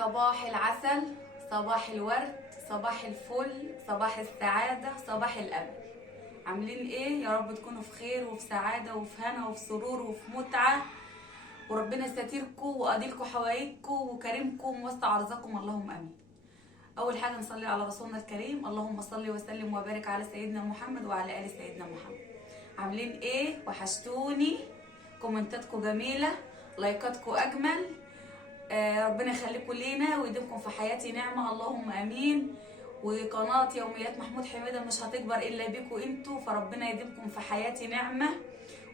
صباح العسل، صباح الورد، صباح الفل، صباح السعادة، صباح الأمل. عاملين ايه؟ يا رب تكونوا في خير وفي سعادة وفي هنا وفي سرور وفي متعة، وربنا يستركم وقادلكم حوايجكم وكريمكم ووسع رزقكم، اللهم امين. اول حاجة نصلي على رسولنا الكريم، اللهم صل وسلم وبارك على سيدنا محمد وعلى ال سيدنا محمد. عاملين ايه؟ وحشتوني، كومنتاتكم جميلة، لايكاتكم اجمل. ربنا يخليكم لينا ويديمكم في حياتي نعمة، اللهم امين. وقناة يوميات محمود حميدة مش هتكبر الا بيكم انتوا، فربنا يديمكم في حياتي نعمة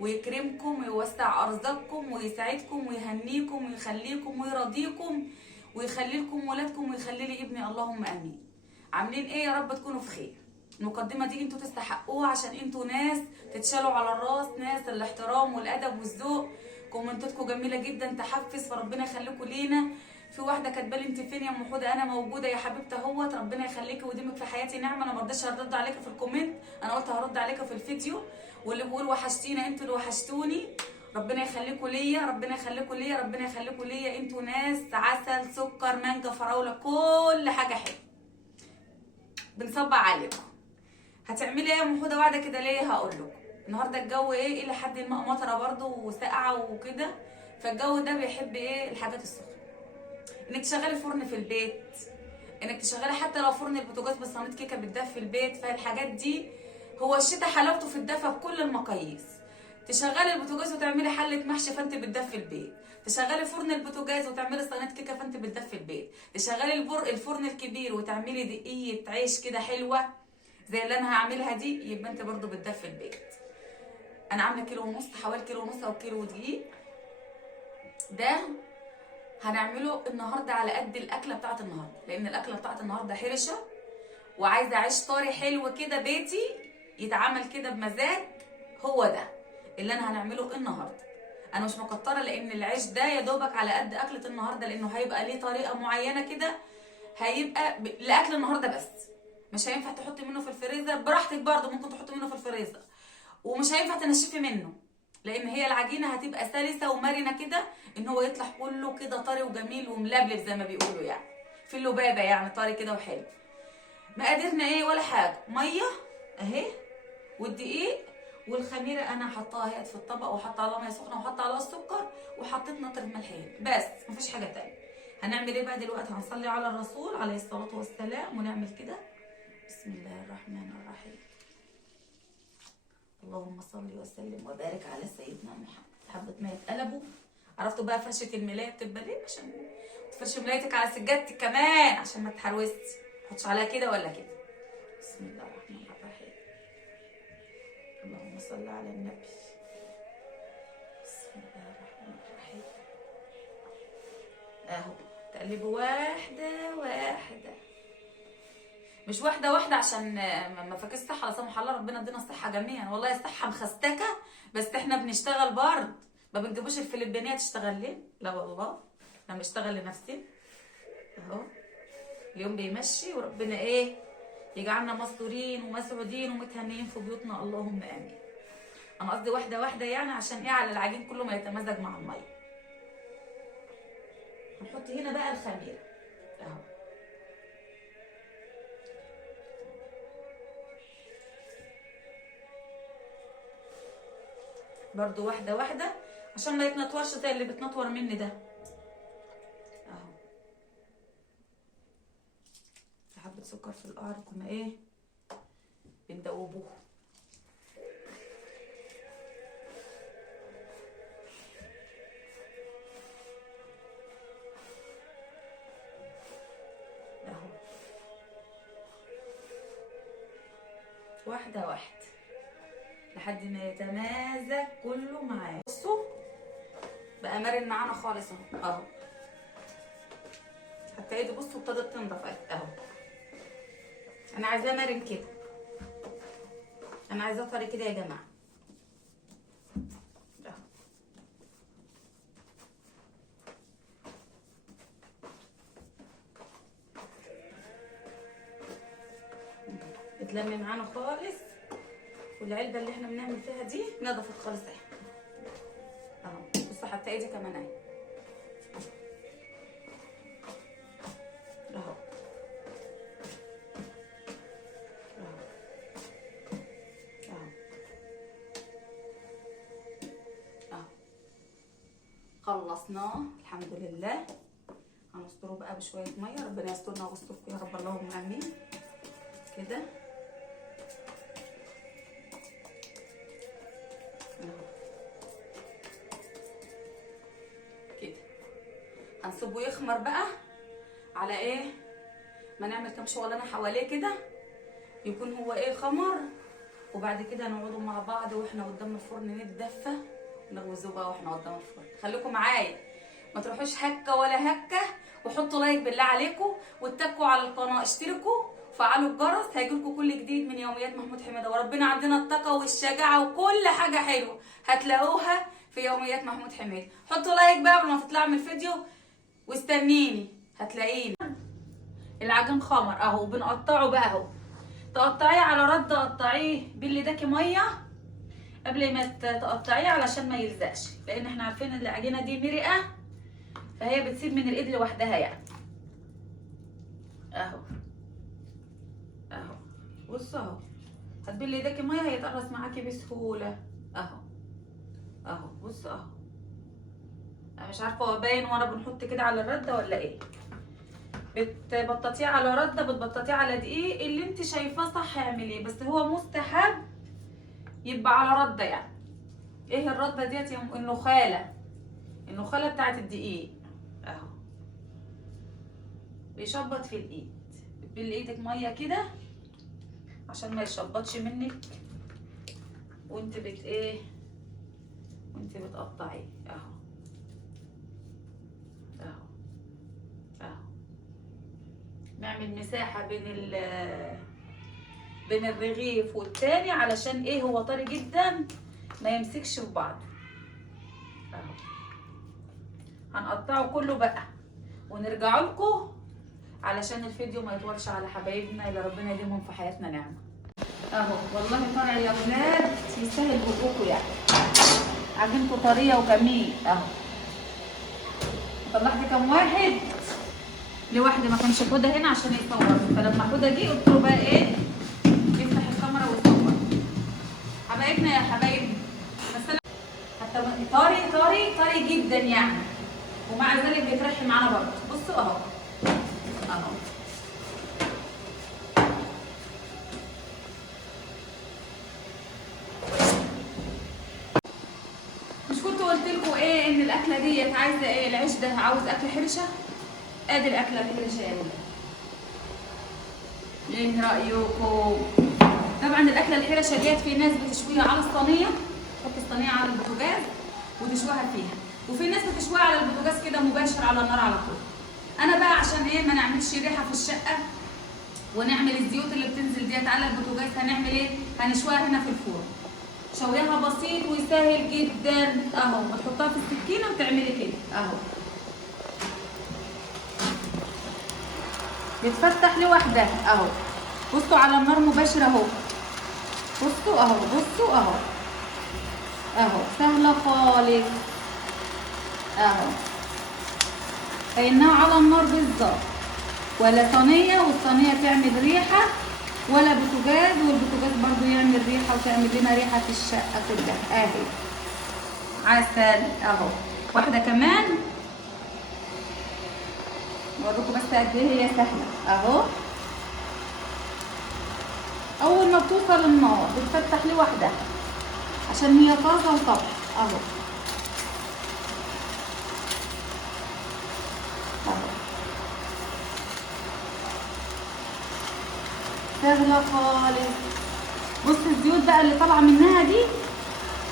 ويكرمكم ويوسع ارزاقكم ويسعدكم ويهنيكم ويخليكم ويرضيكم ويخلي لكم ولادكم ويخلي لي ابني، اللهم امين. عاملين ايه؟ يا رب تكونوا في خير. المقدمه دي انتوا تستحقوها عشان انتوا ناس تتشالوا على الراس، ناس الاحترام والادب والذوق. كومنتاتكم جميله جدا تحفز، فربنا يخليكم لينا. في واحده كاتبه لي انت فين يا ام حوده؟ انا موجوده يا حبيبتي اهوت، ربنا يخليكي ويديمك في حياتي نعمه. انا ما رضيتش ارد عليك في الكومنت، انا قلت هرد عليك في الفيديو. واللي بيقول وحشتينا، انتوا اللي وحشتوني. ربنا يخليكم ليا، ربنا يخليكم ليا، ربنا يخليكم ليا. انتوا ناس عسل، سكر، مانجا، فراوله، كل حاجه حلوه. بنصبع عليكم. هتعملي ايه يا ام حوده واحده كده ليه؟ هقول لكم. النهارده الجو ايه؟ الى حد ما مطره برده وساقعه وكده، فالجو ده بيحب ايه؟ الحاجات السخنه. انك تشغلي فرن في البيت، انك تشغلي حتى لو فرن البوتاجاز بصينيه كيكه بتدفي البيت، فالحاجات دي هو الشتاء حلاوته في الدفا بكل المقاييس. تشغلي البوتاجاز وتعملي حله محشي فانت بتدفي البيت، تشغلي فرن البوتاجاز وتعملي صينيه كيكه فانت بتدفي البيت، تشغلي الفرن الكبير وتعملي دقيقه عيش كده حلوه زي اللي انا هعملها دي، يبقى انت برضو بتدفي البيت. انا عامله كيلو ونص، حوالي كيلو ونص او كيلو دقيق. ده هنعمله النهارده على قد الاكله بتاعت النهارده، لان الاكله بتاعت النهارده حرشه وعايزه عيش طاري حلو كده بيتي يتعمل كده بمزاج. هو ده اللي انا هنعمله النهارده. انا مش مكتره لان العيش ده يا دوبك على قد اكله النهارده، لانه هيبقى ليه طريقه معينه كده، هيبقى لاكل النهارده بس. مش هينفع تحطي منه في الفريزر، براحتك برده ممكن تحطي منه في الفريزر، ومش هينفع تنشفي منه، لان هي العجينه هتبقى سلسه ومرنه كده، ان هو يطلع كله كده طري وجميل وملبلب زي ما بيقولوا، يعني في اللبابه، يعني طري كده وحلو. مقاديرنا ايه؟ ولا حاجه. ميه اهي، والدقيق، والخميره انا حطاها اهي في الطبق، وحاطه عليها ميه سخنه، وحاطه عليها السكر، وحطيت نقطه ملح بس، مفيش حاجه تانيه. هنعمل ايه بقى دلوقتي؟ هنصلي على الرسول عليه الصلاه والسلام ونعمل كده. بسم الله الرحمن الرحيم. اللهم صل وسلم وبارك على سيدنا محمد. حبه ما يتقلبوا. عرفتوا بقى فرشه الملايه بتبقى ليه؟ عشان تفرشي ملايتك على سجادتك كمان عشان ما تحروستي، ما تحطش عليها كده ولا كده. بسم الله الرحمن الرحيم. اللهم صل على النبي. بسم الله الرحمن الرحيم. اهو تقلبوا واحده واحده، مش واحده واحده عشان ما فاكس صحه، لا سمح الله، ربنا يدينا الصحه جميعا. والله الصحه مخستكه، بس احنا بنشتغل برضه، ما بنجيبوش الفلبينيه تشتغل ليه؟ لا والله احنا بنشتغل لنفسنا اهو. اليوم بيمشي وربنا ايه؟ يجعلنا مستورين ومسعودين ومتهنيين في بيوتنا، اللهم امين. انا قصدي واحده واحده، يعني عشان ايه؟ على العجين كله ما يتمزج مع الميه. هنحط هنا بقى الخميره اهو، برضو واحده واحده عشان ما يتنطورش زي اللي بتنطور مني ده اهو. حبه سكر في القعر كنا ايه؟ بندوبوه. اهو واحده واحده لحد ما يتمازج كله معاه. بصوا بقى مرن معانا خالص اهو، حتى ايدي بصوا ابتدت تنضف اهو. انا عايزاه مرن كده، انا عايزاه طري كده يا جماعه اهو. اتلم معانا خالص، والعلبه اللي احنا بنعمل فيها دي نضفت خالص اهو. بصوا حتى ايدي كمان اهي فعصناه الحمد لله. هنستره بقى بشويه ميه، ربنا يسترنا ويستركم يا رب، اللهم امين. كده كده هنسيبه يخمر بقى على ايه، ما نعمل كام شغلانه حواليه كده يكون هو ايه خمر. وبعد كده نقعدوا مع بعض واحنا قدام الفرن نتدفى ونغوزوه بقى واحنا قدام الفرن. خليكم معايا، ما تروحوش هكه ولا هكه، وحطوا لايك بالله عليكم، واتكوا على القناه، اشتركوا وفعلوا الجرس، هيجيلكوا كل جديد من يوميات محمود حميده. وربنا عندنا الطاقه والشجاعه وكل حاجه حلوه هتلاقوها في يوميات محمود حميده. حطوا لايك بقى قبل ما تطلعوا من الفيديو واستنيني هتلاقيني. العجين خمر اهو، بنقطعه بقى اهو. تقطعيه على رد، قطعيه باللي داكي ميه قبل ما تقطعيه علشان ما يلزقش، لان احنا عارفين ان العجينه دي مرقه فهي بتسيب من الايد لوحدها يعني. اهو اهو بصوا اهو، هتبلي ايديكي ميه هيتقرص معاكي بسهوله اهو. اهو بصوا اهو، انا مش عارفه هو باين وانا بنحط كده على الرده ولا ايه. بتبططيه على رده، بتبططيه على دقيق، اللي انت شايفاه صح اعمليه، بس هو مستحب يبقى على رده يعني. ايه الرده ديت؟ النخاله، النخاله بتاعت الدقيق اهو. بيشبط في الايد، بتبلي ايدك ميه كده عشان ما يشبطش منك وانت ايه، وانت بتقطعيه اهو اهو اهو. نعمل مساحه بين الرغيف والتاني علشان ايه، هو طري جدا ما يمسكش في بعضه اهو. هنقطعه كله بقى ونرجع لكم علشان الفيديو ما يطولش على حبايبنا اللي ربنا يديمهم في حياتنا نعمه. اهو والله طالع يا ولاد يستاهل بقكم يعني، عجينته طريه وجميل اهو. طلعت كام واحد لواحده ما كانش حوده هنا عشان يصور، فلما حوده جه قلت له بقى ايه يفتح الكاميرا ويصور. حبايبنا يا حبايبنا مثلا حتى طري طري طري جدا يعني، ومع ذلك بيترحم معانا برضه. بصوا اهو اهو. مش كنت قلت لكم ايه ان الاكله ديت عايزه ايه؟ العيش ده عاوز اكل حرشه. ادي الاكله الحرشه يا ولاد، ايه رايكم؟ طبعا الاكله الحرشه ديت في ناس بتشويها على الصينيه، تحط الصينيه على البوتاجاز وتشويها فيها، وفي ناس بتشويها على البوتاجاز كده مباشر على النار على طول. انا بقى عشان ايه ما نعملش ريحه في الشقه ونعمل الزيوت اللي بتنزل ديت على البوتاجاز، هنعمل ايه؟ هنشويها هنا في الفرن. شويها بسيط وسهل جدا اهو. بتحطها في السكينه وتعملي كده اهو، بتفتح لوحدها اهو. بصوا على النار مباشره اهو، بصوا اهو، بصوا اهو اهو، سهله خالص اهو. كأنها على النار بالظبط، ولا صينيه والصينيه تعمل ريحه، ولا بوتاجاز والبوتاجاز برضو يعمل ريحه وتعمل لنا ريحه في الشقه كلها اهي. عسل اهو. واحده كمان اوريكم بس قد ايه هي سهله اهو. اول ما بتوصل النار بتفتح لوحدها عشان هي طازه وطبخ اهو اهو. سهله خالص. بص الزيوت بقى اللي طالعه منها دي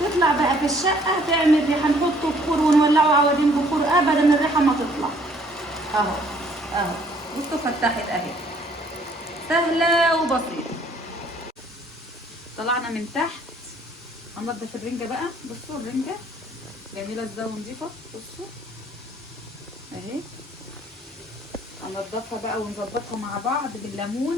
تطلع بقى في الشقه تعمل ريحه. نحط بخور ونولعوا عوادين بخور ابدا الريحه ما تطلع اهو اهو. بصوا فتحت اهي، سهله وبسيطه. طلعنا من تحت، هننضف الرنجه بقى. بصوا الرنجه جميله ازاي ونضيفه، بصوا اهي. هننضفها بقى ونظبطها مع بعض بالليمون.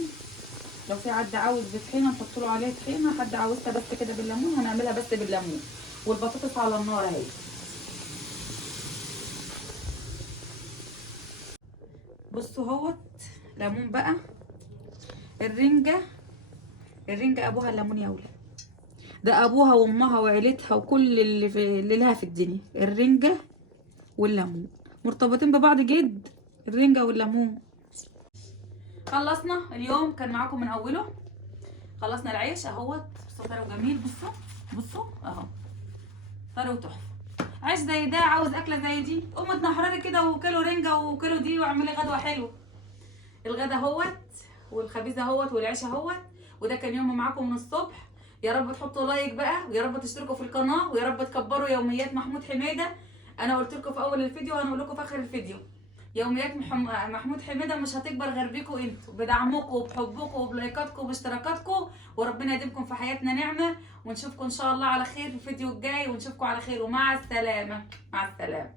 لو في حد عاوز بطحينه نحط له عليه طحينه، حد عاوزها بس كده بالليمون هنعملها بس بالليمون. والبطاطس على النار اهي. بصوا اهوت ليمون بقى. الرنجه ابوها الليمون يا ولاد، ده ابوها وامها وعيلتها وكل اللي لها في الدنيا. الرنجه والليمون مرتبطين ببعض جد، الرنجة والليمون. خلصنا اليوم، كان معاكم من اوله. خلصنا العيش اهوت، بصوا طري جميل، بصوا بصوا اهو طري وتحفه. عيش زي ده عاوز اكله زي دي، قومي اتنحرري كده وكيلو رنجه وكيلو دي واعملي غدوه حلوه. الغدا اهوت والخبيز اهوت والعيش اهوت، وده كان يوم معاكم من الصبح. يا رب تحطوا لايك بقى، ويا رب تشتركوا في القناه، ويا رب تكبروا يوميات محمود حميده. انا قلت لكم في اول الفيديو وهنقول لكم في اخر الفيديو، يوميات محمود حميده مش هتكبر غير بيكم انتوا، بدعمكم وبحبكم وبلايكاتكم وباشتراكاتكم، وربنا يديمكم في حياتنا نعمه. ونشوفكم ان شاء الله على خير في الفيديو الجاي، ونشوفكم على خير، ومع السلامه. مع السلامه.